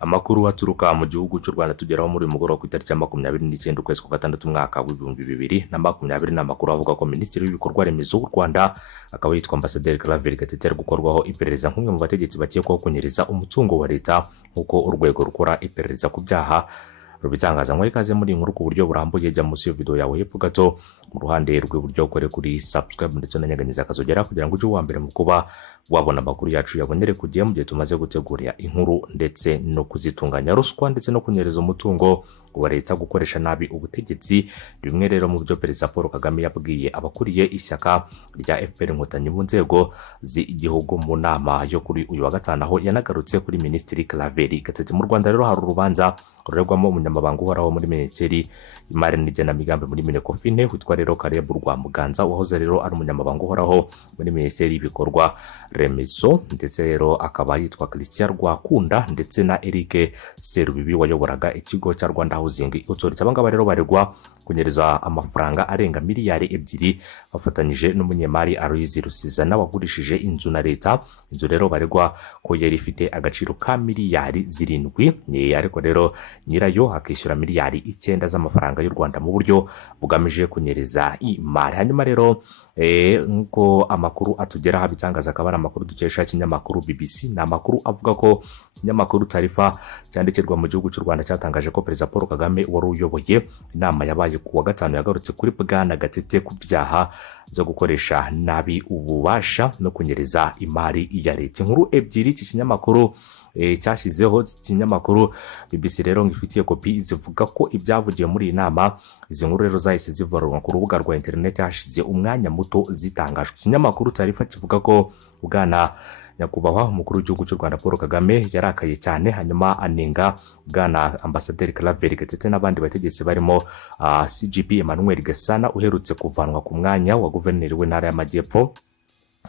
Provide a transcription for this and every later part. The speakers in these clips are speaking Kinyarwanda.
Amakuru aturuka mu gihugu cy'u Rwanda tugeraho muri mugoroba ku itariki ya 29 ukwezi kwa gatandatu umwaka w'ibihumbi 2020 n'amakuru avuga ko Minisitiri w'ibikorwa remezo w'u Rwanda akaba yitwa Ambasaderi Claver Gatete ari gukorwaho iperereza nk'umwe mu bategetsi bakekwaho kunyereza umutungo wa leta nk'uko urwego rukora iperereza ku byaha rubitangaza. Ngo ikaze muri inkuru ku buryo burambuye, jya munsi yo video yawe hepfo gato mu ruhande rw'iburyo ukore kuri subscribe ndetse unanyeganyeza akazogera kugira ngo ujye uwa mbere mu kuba wabona amakuru yacu yabonere ku gihe mu gihe tumaze gutegura inkuru ndetse no kuzitunganya. Ruswa ndetse no kunyereza umutungo wa leta, gukoresha nabi ubutegetsi, bimwe rero mu byo Perezida Paul Kagame yabwiye abakuriye ishyaka rya FPR Inkotanyi mu nzego z'igihugu mu nama yo kuri uyu wa gatanu, aho yanagarutse kuri Minisitiri Claver Gatete. Mu Rwanda rero hari urubanza ruregwamo umunyamabanga uhoraho muri Minisiteri y'Imari n'Igenamigambi muri Minecofine witwa rero Caleb Rwamuganza, wahoze rero ari umunyamabanga uhoraho muri Minisiteri y'Ibikorwa Remezo, ndetse rero akaba yitwa Christian Rwakunda ndetse na Eric Serubibi wayoboraga ikigo cya Rwanda Housing Authority. Abangaba rero baregwa kunyereza amafaranga arenga miliyari 2 bafatanyije n'umunyemari Aloys Rusizana wagurishije inzu na leta. Inzu rero baregwa ko yari ifite agaciro ka miliyari 7, ariko rero nyirayo akishyura miliyari 9 z'amafaranga y'u Rwanda mu buryo bugamije kunyereza imari. Hanyuma rero nko amakuru atugeraho bitangaza, akaba ari amakuru dukesha ikinyamakuru BBC. Ni amakuru avuga ko ikinyamakuru Tarifa cyandikirwa mu gihugu cy'u Rwanda cyatangaje ko Perezida Paul Kagame wari uyoboye inama yabaye ku wa gatanu yagarutse kuri Bwana Gatete ku byaha byo gukoresha nabi ububasha no kunyereza imari ya leta. Inkuru ebyiri iki kinyamakuru cyashyizeho, ikinyamakuru BBC rero ngifitiye kopi zivuga ko ibyavugiye muri iyi nama. Izi nkuru rero zahise zivarwa ku rubuga rwa internet hashize umwanya muto zitangajwe. Ikinyamakuru Tarifa kivuga ko Bwana nyakubahwa umukuru w'igihugu cy'u Rwanda Paul Kagame yarakaye cyane, hanyuma anenga Bwana Ambasaderi Claver Gatete n'abandi bategetsi barimo CGP Emmanuel Gasana uherutse kuvanwa ku mwanya wa guverineri w'intara y'Amajyepfo,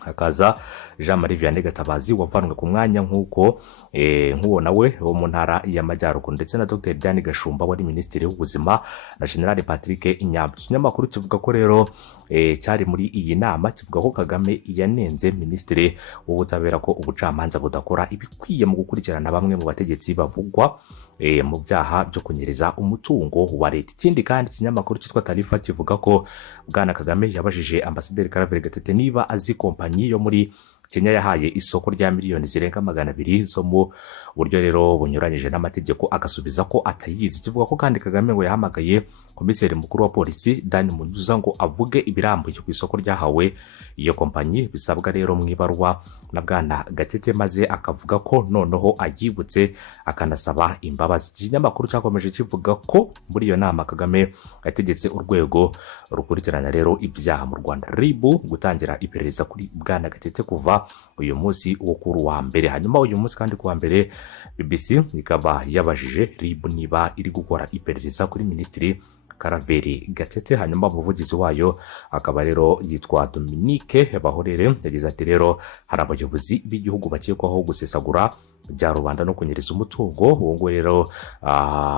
hakaza Jean Marie Vianney Gatabazi wavanwe ku mwanya nk'uwo nawe wo mu ntara y'Amajyaruguru, ndetse na Dr Diane Gashumba wari Minisitiri w'Ubuzima na General Patrick Inyambo. Ikinyamakuru kivuga ko rero cyari muri iyi nama kivuga ko Kagame yanenze Minisitiri w'Ubutabera ko ubucamanza budakora ibikwiye mu gukurikirana bamwe mu bategetsi bavugwa mu byaha byo kunyereza umutungo wa leta. Ikindi kandi ikinyamakuru cyitwa Tarifa kivuga ko Bwana Kagame yabajije Ambasaderi Claver Gatete niba azi kompanyi yo muri Kenya yahaye isoko rya miliyoni zirenga 200 zo mu buryo rero bunyuranyije n'amategeko, agasubiza ko atayizi. Kivuga ko kandi Kagame ngo yahamagaye komiseri mukuru wa polisi Dan Munyuza ngo avuge ibirambuye ku isoko ryahawe iyo kompanyi, bisabwa rero mu ibaruwa na Bwana Gatete, maze akavuga ko noneho ayibutse akanasaba imbabazi. Ikinyamakuru cyakomeje kivuga ko muri iyo nama Kagame yategetse urwego rukurikirana rero ibyaha mu Rwanda RIB gutangira iperereza kuri Bwana Gatete kuva uyu munsi wo kuri wa mbere. Hanyuma uyu munsi kandi kuwa mbere BBC ikaba yabajije RIB niba iri gukora iperereza kuri Minisitiri Claver Gatete. Hanyuma umuvugizi wayo akaba rero yitwa Dominique Bahorere yagize ati rero hari abayobozi b'igihugu bakekwaho gusesagura bya rubanda no kunyereza umutungo. Uwo ngo rero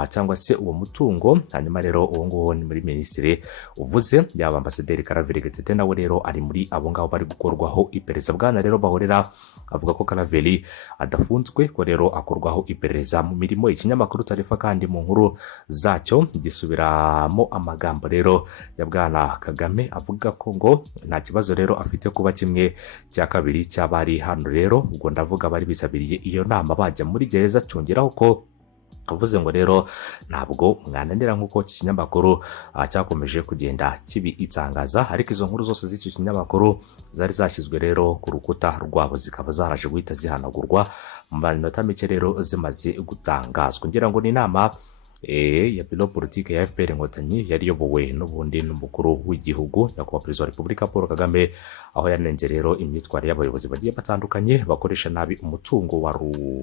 cyangwa se uwo mutungo, hanyuma rero uwo ngo ni muri Minisitiri uvuze yaba Ambasaderi Claver Gatete nawe rero ari muri abo ngabo bari gukorwaho iperereza. Bwana rero Bahorera avuga ko Claver adafunzwe, ko rero akorwaho iperereza mu mirimo. Ikinyamakuru Tarifa kandi mu nkuru zacyo gisubiramo amagambo rero ya Bwana Kagame avuga ko ngo nta kibazo rero afite kuba kimwe cya kabiri cy'abari hano rero, ubwo ndavuga bari bisabiriye iyo nama bajya muri gereza. Cyongeraho ko avuze ngo rero ntabwo mwananira nk'uko iki kinyamakuru cyakomeje kugenda kibitangaza, ariko izo nkuru zose z'iki kinyamakuru zari zashyizwe rero ku rukuta rwabo zikaba zaraje guhita zihanagurwa mu minota mike rero zimaze gutangazwa. Ngira ngo ni inama ya biro politike ya FPR Inkotanyi yari yobowe n'ubundi n'umukuru w'igihugu nyakubahwa Perezida wa Repubulika Paul Kagame, aho yanenze rero imyitwarire y'abayobozi bagiye batandukanye bakoresha nabi umutungo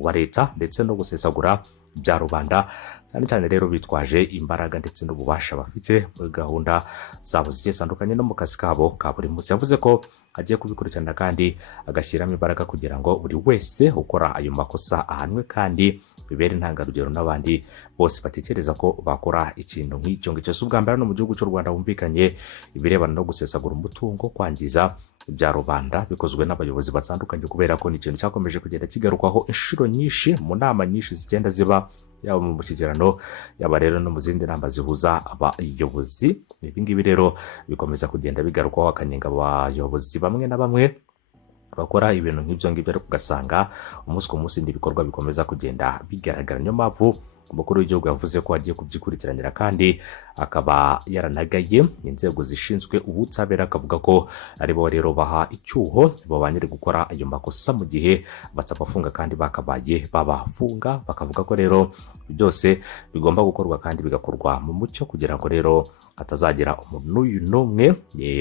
wa leta ndetse no gusesagura bya rubanda, cyane cyane rero bitwaje imbaraga ndetse n'ububasha bafite muri gahunda zabo zigiye zitandukanye no mu kazi kabo ka buri munsi. Yavuze ko agiye kubikurikirana kandi agashyiramo imbaraga kugira ngo buri wese ukora ayo makosa ahanwe kandi bibera intangarugero n'abandi bose batekereza ko bakora ikintu nk'icyo ngicyo. Ubwa mbere no mu gihugu cy'u Rwanda humvikanye ibirebana no gusesagura umutungo, kwangiza ibya rubanda bikozwe n'abayobozi batandukanye, kubera ko ni ikintu cyakomeje kugenda kigarukwaho inshuro nyinshi mu nama nyinshi zigenda ziba, yaba mu mushyikirano, yaba rero no mu zindi nama zihuza abayobozi. Ibi ngibi rero bikomeza kugenda bigarukwaho akanenga abayobozi bamwe na bamwe bakora ibintu nk'ibyo ngibyo, ariko ugasanga umunsi ku munsi ibikorwa bikomeza kugenda bigaragara. Niyo mpamvu umukuru w'igihugu yavuze ko agiye kubyikurikiranira kandi akaba yaranagaye inzego zishinzwe ubutabera, akavuga ko aribo rero baha icyuho babanyere gukora ayo makosa mu gihe batabafunga kandi bakabaye babafunga. Bakavuga ko rero byose bigomba gukorwa kandi bigakorwa mu mucyo, kugira ngo rero atazagira umuntu n'uyu n'umwe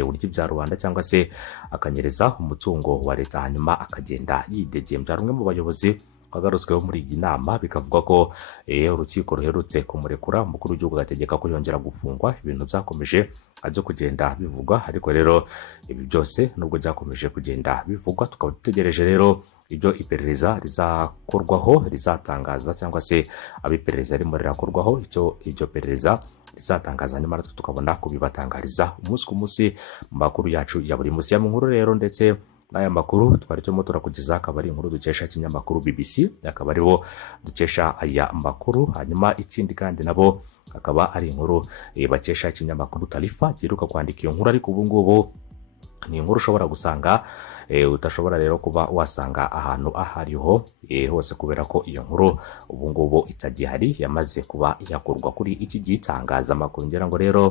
urya ibya rubanda cyangwa se akanyereza umutungo wa leta hanyuma akagenda yidegembya. Rumwe mu bayobozi wagarutsweho muri iyi nama bikavuga ko urukiko ruherutse kumurekura, umukuru w'igihugu agategeka ko yongera gufungwa. Ibintu byakomeje byo kugenda bivugwa, ariko rero ibi byose nubwo byakomeje kugenda bivugwa, tukaba dutegereje rero ibyo iperereza rizakorwaho rizatangaza, cyangwa se abiperereza ririmo rirakorwaho icyo perereza rizatangaza, nyuma natwe tukabona kubibatangariza umunsi ku munsi mu makuru yacu ya buri munsi. Mu nkuru rero ndetse n'aya makuru twari turimo turakugeza, akaba ari inkuru dukesha ikinyamakuru BBC, akaba aribo dukesha aya makuru. Hanyuma ikindi kandi nabo akaba ari inkuru bakesha ikinyamakuru Tarifa giheruka kwandika iyo nkuru, ariko ubu ngubu ni inkuru ushobora gusanga utashobora rero kuba wasanga ahantu ahariho hose, kubera ko iyo nkuru ubu ngubu itagihari, yamaze kuba yakurwa kuri iki gitangazamakuru. ngira ngo rero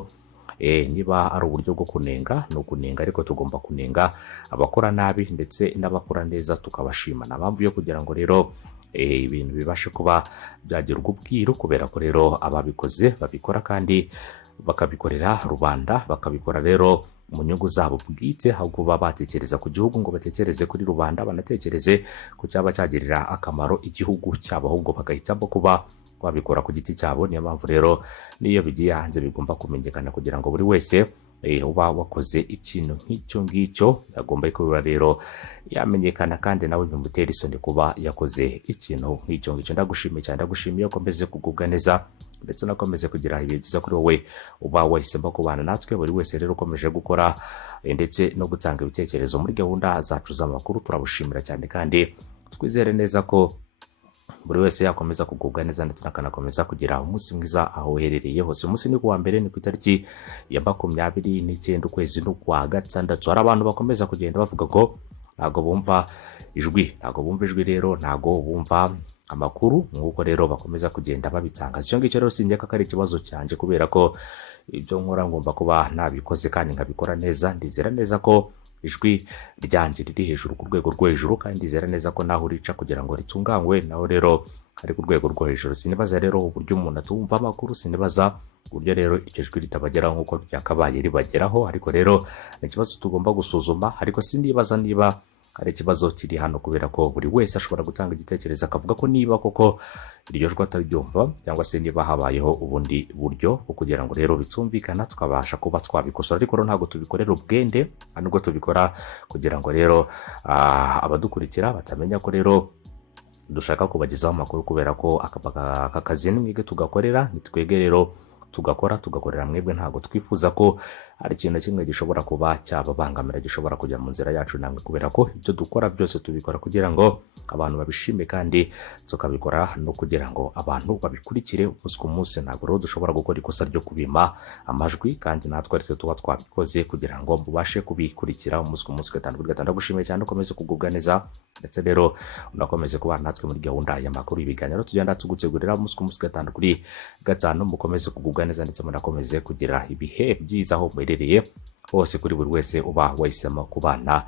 niba ari uburyo bwo kunenga ni ukunenga, ariko tugomba kunenga abakora nabi ndetse n'abakora neza tukabashima. Nta mpamvu yo kugira ngo rero ibintu bibashe kuba byagirwa ubwiru, kubera ko rero ababikoze babikora kandi bakabikorera rubanda, bakabikora rero mu nyungu zabo bwite, ahubwo baba batekereza ku gihugu ngo batekereze kuri rubanda, banatekereze ku cyaba cyagirira akamaro igihugu cyabo, ahubwo bagahitamo kuba babikora ku giti cyabo. Niyo mpamvu rero n'iyo bigiye hanze bigomba kumenyekana, kugira ngo buri wese uba wakoze ikintu nk'icyo ngicyo agomba kuba rero yamenyekana, kandi nawe bimutera isoni kuba yakoze ikintu nk'icyo ngicyo. Ndagushimiye cyane, ndagushimiye ukomeze kugubwa neza ndetse unakomeze kugira ibihe byiza kuri wowe uba wahisemo kubana natwe. Buri wese rero ukomeje gukora ndetse no gutanga ibitekerezo muri gahunda zacu z'amakuru, turabushimira cyane, kandi twizere neza ko buri wese yakomeza kugubwa neza ndetse akanakomeza kugira umunsi mwiza aho uherereye hose. Umunsi ni kuwa mbere, ni ku itariki ya 29 ukwezi n'ukwa gatandatu. Hari abantu bakomeza kugenda bavuga ko ntago bumva ijwi rero ntago bumva amakuru, nk'uko rero bakomeza kugenda babitangaza. Icyo ngicyo rero sinjyeka ko ari ikibazo cyanjye, kubera ko ibyo nkora ngomba kuba nabikoze kandi nkabikora neza. Ndizera neza ko ijwi ryanjye riri hejuru ku rwego rwo hejuru, kandi ndizera neza ko naho urica kugira ngo ritunganywe naho rero ari ku rwego rwo hejuru. Sinibaza rero uburyo umuntu atumva amakuru, sinibaza uburyo rero iryo jwi ritabageraho nk'uko ryakabaye ribageraho, ariko rero ni ikibazo tugomba gusuzuma. Ariko sinibaza niba hari ikibazo kiri hano, kubera ko buri wese ashobora gutanga igitekerezo akavuga ko niba koko iryo jwi ataryumva, cyangwa se niba habayeho ubundi buryo bwo kugira ngo rero bitumvikana tukabasha kuba twabikosora. Ariko rero ntabwo tubikorera ubwende, nubwo tubikora kugira ngo rero abadukurikira batamenya ko rero dushaka kubagezaho amakuru, kubera ko aka kazi ni mwebwe tugakorera, nitwege rero tugakorera mwebwe. Ntabwo twifuza ko hari ikintu kimwe gishobora kuba cyababangamira, gishobora kujya mu nzira yacu namwe, kubera ko ibyo dukora byose tubikora kugira ngo abantu babishime, kandi tukabikora no kugira ngo abantu babikurikire umunsi ku munsi. Ntabwo rero dushobora gukora ikosa ryo kubima amajwi, kandi natwe ariko tuba twabikoze kugira ngo mubashe kubikurikira umunsi ku munsi, gatanu kuri gatanu. Ndagushimiye cyane, ukomeze kugubwa neza, ndetse rero unakomeze kubana natwe muri gahunda y'amakuru, ibiganiro tugenda tugutegurira umunsi ku munsi, gatanu kuri gatanu. Mukomeze kugubwa neza ndetse munakomeze kugira ibihe byiza aho muherereye hose, kuri buri wese uba wahisemo kubana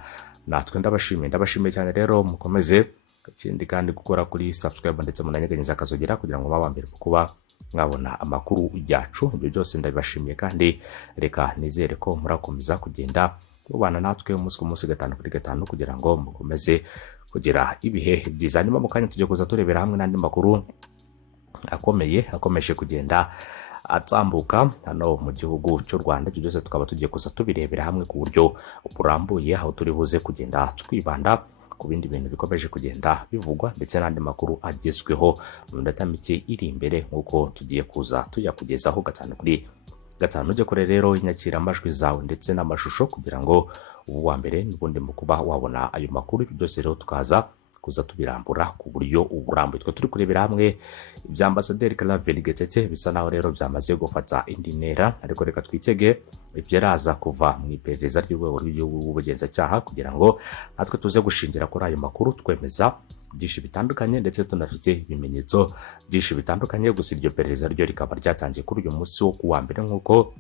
natwe. Ndabashimiye cyane rero, mukomeze ikindi kandi gukora kuri subscribe ndetse munanyeganyeza akazogera kugira ngo mubambere kuba mwabona amakuru yacu. Ibyo byose ndabibashimiye, kandi reka nizere ko murakomeza kugenda mubana natwe umunsi ku munsi, gatanu kuri gatanu, kugira ngo mukomeze kugira ibihe byiza. Nyuma mu kanya tujye kuza turebera hamwe n'andi makuru akomeje kugenda atsambuka hano mu gihugu cy'u Rwanda. Ibyo byose tukaba tugiye kuza tubirebera hamwe ku buryo burambuye, aho turi buze kugenda twibanda ku bindi bintu bikomeje kugenda bivugwa ndetse n'andi makuru agezweho mu minota mike iri imbere nk'uko tugiye kuza tuyakugezaho gatanu kuri gatanu. Ujye kure rero inyakiramajwi zawe ndetse n'amashusho kugira ngo ubu wa mbere n'ubundi mu kuba wabona ayo makuru. Byose rero tukaza kuza tubirambura ku buryo uburambuye. Twe turi kurebera hamwe ibya Ambasaderi Claver Gatete bisa naho rero byamaze gufata indi ntera, ariko reka twitege ibyaraza kuva mu iperereza ry'urwego rw'igihugu rw'ubugenzacyaha kugira ngo natwe tuze gushingira kuri ayo makuru twemeza byinshi bitandukanye ndetse tunafite ibimenyetso byinshi bitandukanye. Gusa iryo perereza ryo rikaba ryatangiye kuri uyu munsi wo kuwa mbere nk'uko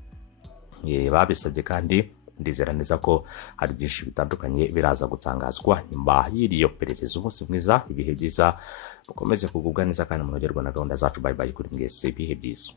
babisabye, kandi ndizera neza ko hari byinshi bitandukanye biraza gutangazwa nyuma y'iriyo perereza. Umunsi mwiza, ibihe byiza, mukomeze kugubwa neza kandi munogerwa na gahunda zacu. Bye bye kuri mwese, ibihe byiza.